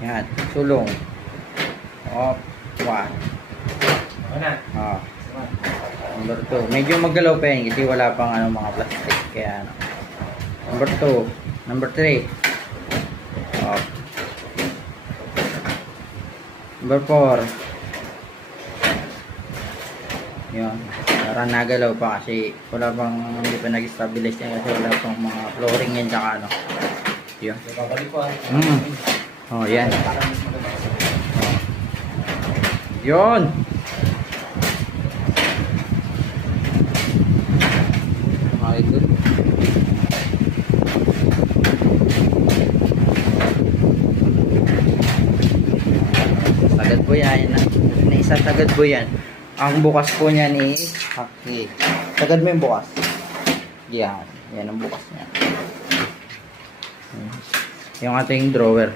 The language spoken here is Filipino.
Yan. Sulong. Off. 1. Ano? Number 2. Medyo maggalaw pa yan kasi wala pang mga plastic. Kaya ano. Number 2. Number 3. Off. Number 4. Yun. Parang nagalaw pa kasi wala pang hindi pa nag-stabilize yan kasi wala pang mga flooring yan tsaka ano. Yun. Oh, yan. Yun. Okay, good. Sagad po yan. Isa sagad po yan. Ang bukas po niyan is okay. Sagad mo yung bukas. Yan. Yan ang bukas niya. Yung ating drawer.